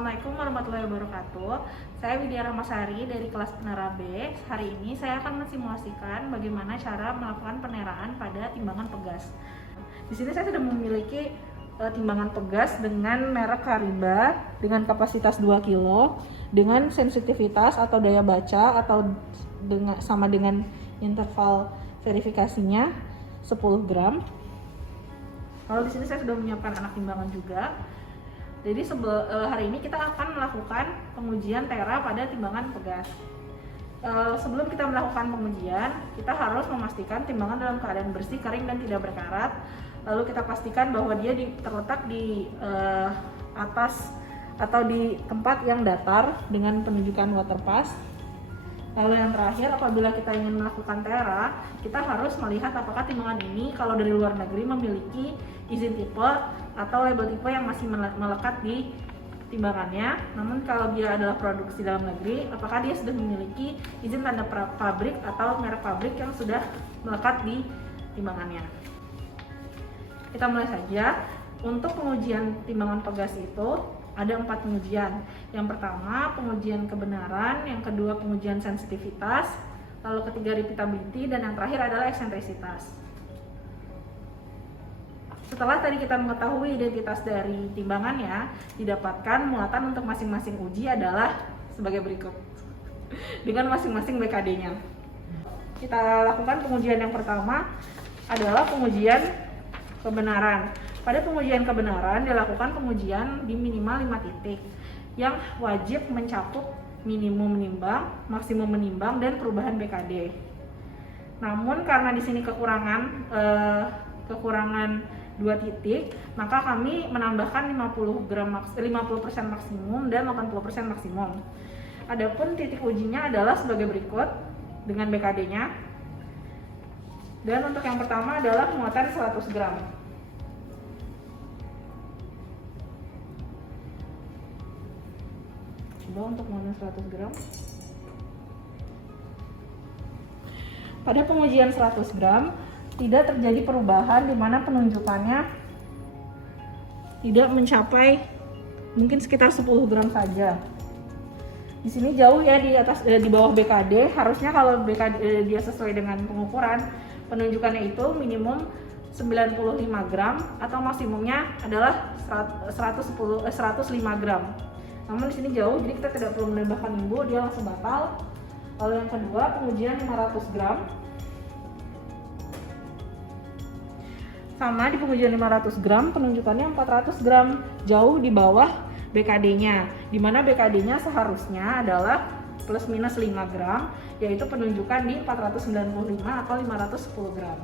Assalamualaikum warahmatullahi wabarakatuh. Saya Widya Ramasari dari kelas Penera B. Hari ini saya akan mensimulasikan bagaimana cara melakukan peneraan pada timbangan pegas. Di sini saya sudah memiliki timbangan pegas dengan merek Kariba dengan kapasitas 2 kg dengan sensitivitas atau daya baca atau sama dengan interval verifikasinya 10 gram. Lalu di sini saya sudah menyiapkan anak timbangan juga. Jadi hari ini kita akan melakukan pengujian tera pada timbangan pegas. Sebelum kita melakukan pengujian, kita harus memastikan timbangan dalam keadaan bersih, kering, dan tidak berkarat. Lalu kita pastikan bahwa dia terletak di atas atau di tempat yang datar dengan penunjukan water pass. Lalu yang terakhir, apabila kita ingin melakukan tera, kita harus melihat apakah timbangan ini kalau dari luar negeri memiliki izin tipe atau label tipe yang masih melekat di timbangannya. Namun kalau dia adalah produksi dalam negeri, apakah dia sudah memiliki izin tanda pabrik atau merek pabrik yang sudah melekat di timbangannya. Kita mulai saja. Untuk pengujian timbangan pegas itu ada 4 pengujian. Yang pertama pengujian kebenaran, yang kedua pengujian sensitivitas, lalu ketiga repeatability, dan yang terakhir adalah eksentrisitas. Setelah tadi kita mengetahui identitas dari timbangannya, didapatkan muatan untuk masing-masing uji adalah sebagai berikut dengan masing-masing BKD-nya. Kita lakukan pengujian yang pertama adalah pengujian kebenaran. Pada pengujian kebenaran dilakukan pengujian di minimal 5 titik yang wajib mencakup minimum menimbang, maksimum menimbang, dan perubahan BKD. Namun karena di sini kekurangan 2 titik, maka kami menambahkan 50% maksimum dan 80% maksimum. Adapun titik ujinya adalah sebagai berikut dengan BKD-nya. Dan untuk yang pertama adalah muatan 100 gram. Coba untuk muatan 100 gram. Pada pengujian 100 gram tidak terjadi perubahan di mana penunjukannya tidak mencapai mungkin sekitar 10 gram saja. Di sini jauh ya di bawah BKD. Harusnya kalau BKD dia sesuai dengan pengukuran, penunjukannya itu minimum 95 gram atau maksimumnya adalah 105 gram. Namun di sini jauh, jadi kita tidak perlu menambahkan minggu, dia langsung batal. Lalu yang kedua, pengujian 500 gram. Sama di pengujian 500 gram, penunjukannya 400 gram, jauh di bawah BKD-nya. Di mana BKD-nya seharusnya adalah plus minus 5 gram, yaitu penunjukan di 495 atau 510 gram.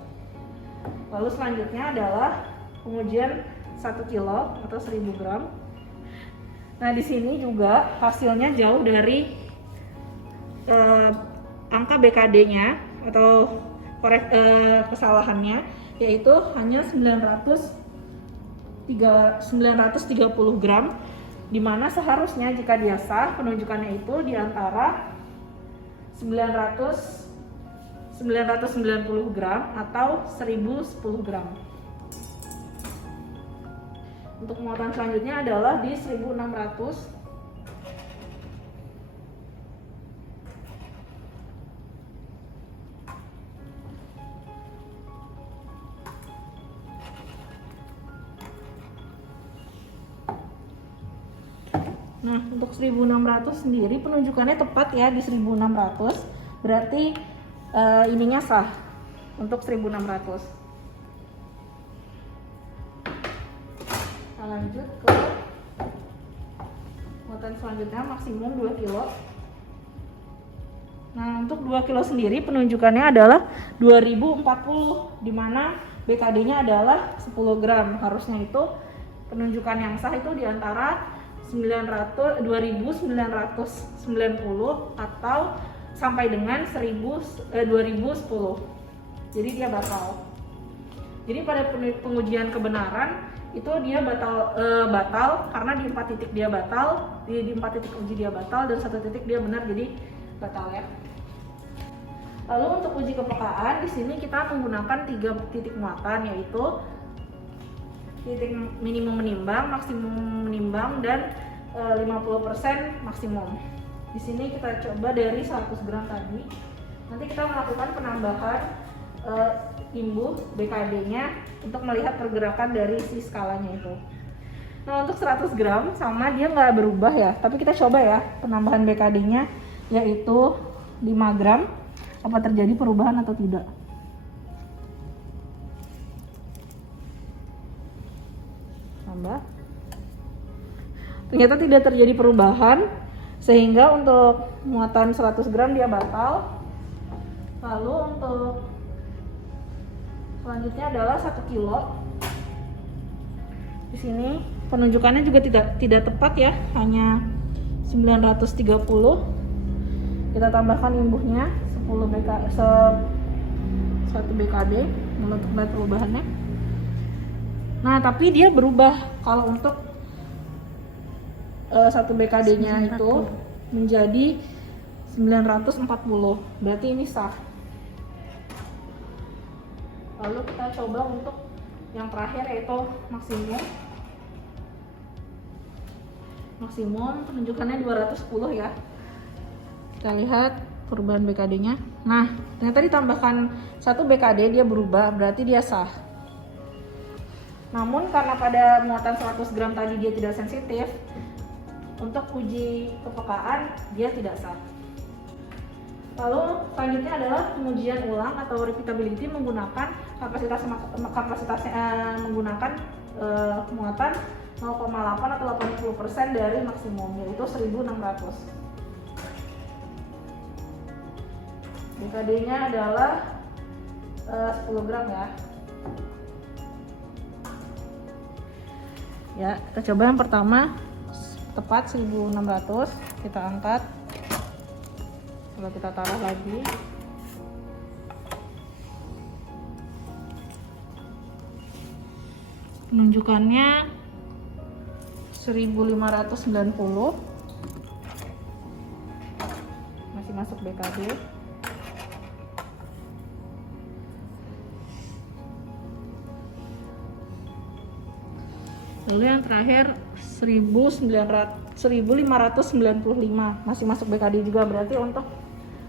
Lalu selanjutnya adalah pengujian 1 kilo atau 1000 gram. Nah, di sini juga hasilnya jauh dari angka BKD-nya atau kesalahannya, yaitu hanya 930 gram, di mana seharusnya jika dia sah penunjukannya itu di antara 990 gram atau 1010 gram. Untuk muatan selanjutnya adalah di 1600. Nah, untuk 1600 sendiri penunjukannya tepat ya di 1600. Berarti ininya sah untuk 1600. Nah, lanjut ke muatan selanjutnya maksimum 2 kilo. Nah, untuk 2 kilo sendiri penunjukannya adalah 2040, di mana BKD-nya adalah 10 gram. Harusnya itu penunjukan yang sah itu di antara 2990 atau sampai dengan 2010. Jadi dia batal. Jadi pada pengujian kebenaran itu dia batal karena di 4 titik dia batal, di 4 titik uji dia batal, dan 1 titik dia benar, jadi batal ya. Lalu untuk uji kepekaan di sini kita menggunakan 3 titik muatan, yaitu titik minimum menimbang, maksimum menimbang, dan 50% maksimum. Di sini kita coba dari 100 gram tadi. Nanti kita melakukan penambahan imbuh BKD-nya untuk melihat pergerakan dari si skalanya itu. Nah, untuk 100 gram sama dia nggak berubah ya, tapi kita coba ya penambahan BKD-nya yaitu 5 gram. Apa terjadi perubahan atau tidak? Tambah. Ternyata tidak terjadi perubahan, sehingga untuk muatan 100 gram dia batal. Lalu untuk selanjutnya adalah 1 kilo. Di sini penunjukannya juga tidak tepat ya, hanya 930. Kita tambahkan imbuhnya 1 BKD untuk melihat perubahannya. Nah, tapi dia berubah kalau untuk 1 BKD-nya itu menjadi 940. Berarti ini sah. Lalu kita coba untuk yang terakhir yaitu maksimum. Maksimum penunjukannya 210 ya. Kita lihat perubahan BKD-nya. Nah, ternyata ditambahkan 1 BKD dia berubah, berarti dia sah. Namun karena pada muatan 100 gram tadi dia tidak sensitif, untuk uji kepekaan dia tidak sah. Lalu selanjutnya adalah pengujian ulang atau repeatability menggunakan menggunakan muatan 0,8 atau 80% dari maksimum, yaitu 1600. BKD-nya adalah 10 gram ya. Ya, kita coba yang pertama tepat 1600, kita angkat. Coba kita taruh lagi. Penunjukannya 1590. Masih masuk BKD. Lalu yang terakhir 1595, masih masuk BKD juga, berarti untuk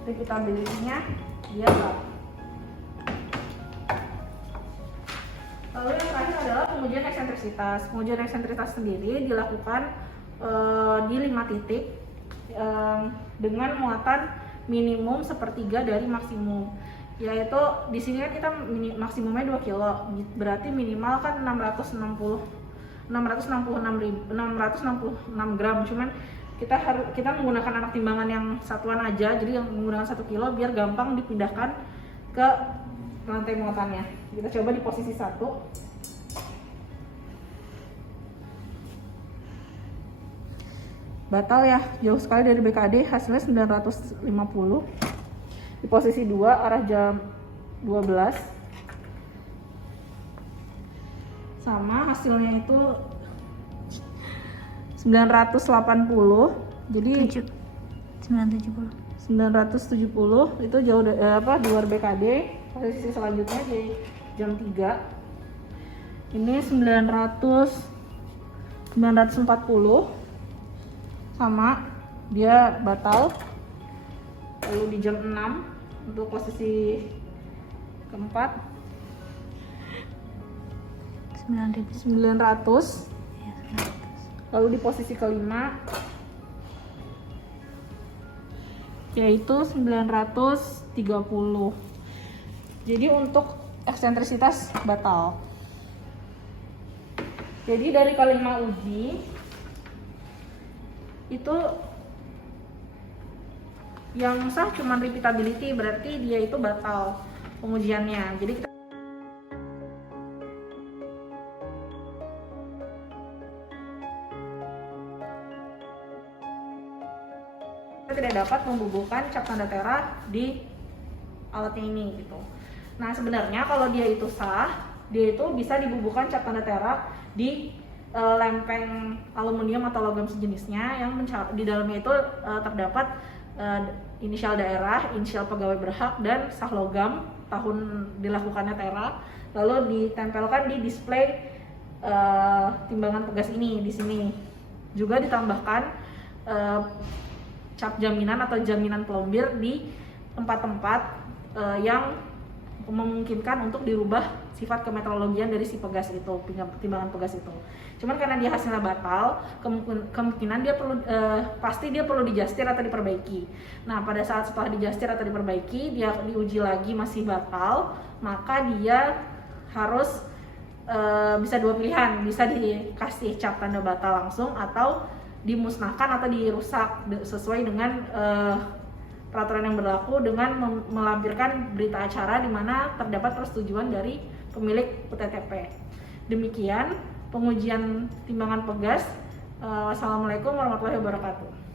repeatability-nya dia sah. Lalu yang terakhir adalah pengujian eksentrisitas. Pengujian eksentrisitas sendiri dilakukan di 5 titik dengan muatan minimum sepertiga dari maksimum. Yaitu di sini kan kita maksimumnya 2 kilo, berarti minimal kan 666 gram. Cuman kita menggunakan anak timbangan yang satuan aja, jadi yang menggunakan 1 kilo biar gampang dipindahkan ke lantai muatannya. Kita coba di posisi 1. Batal ya, jauh sekali dari BKD, hasilnya 950. Di posisi 2 arah jam 12. Sama hasilnya itu 980. Jadi 970 itu jauh di luar BKD. Posisi selanjutnya di jam 3. Ini 940 sama, dia batal. Lalu di jam 6 untuk posisi keempat 900. Lalu di posisi kelima yaitu 930. Jadi untuk eksentrisitas batal. Jadi dari kelima uji itu yang sah cuma repeatability, berarti dia itu batal pengujiannya. Jadi kita tidak dapat membubuhkan cap tanda tera di alatnya ini gitu. Nah, sebenarnya kalau dia itu sah, dia itu bisa dibubuhkan cap tanda tera di lempeng aluminium atau logam sejenisnya yang di dalamnya itu terdapat inisial daerah, inisial pegawai berhak, dan sah logam tahun dilakukannya tera, lalu ditempelkan di display timbangan pegas ini di sini. Juga ditambahkan cap jaminan atau jaminan plombir di tempat-tempat yang memungkinkan untuk dirubah sifat kemetrologian dari si pegas itu, timbangan pegas itu. Cuman karena dia hasilnya batal, kemungkinan dia perlu pasti dia perlu dijustir atau diperbaiki. Nah, pada saat setelah dijustir atau diperbaiki, dia diuji lagi masih batal, maka dia harus bisa dua pilihan, bisa dikasih cap tanda batal langsung atau dimusnahkan atau dirusak sesuai dengan peraturan yang berlaku dengan melampirkan berita acara di mana terdapat persetujuan dari pemilik UTTP. Demikian pengujian timbangan pegas. Wassalamualaikum warahmatullahi wabarakatuh.